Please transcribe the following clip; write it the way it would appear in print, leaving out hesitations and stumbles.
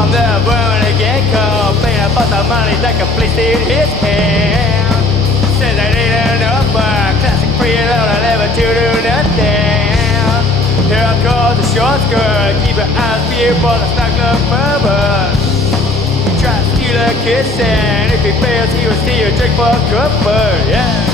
from the world again cold. Thinking about the money that can place in his hand. Says I need an upper classic freedom, I never to do nothing. Here goes the short skirt, keep your eyes peeled for the stuck up murmur. Try to steal a kiss and if he fails he will steal a drink for a cupboard, yeah.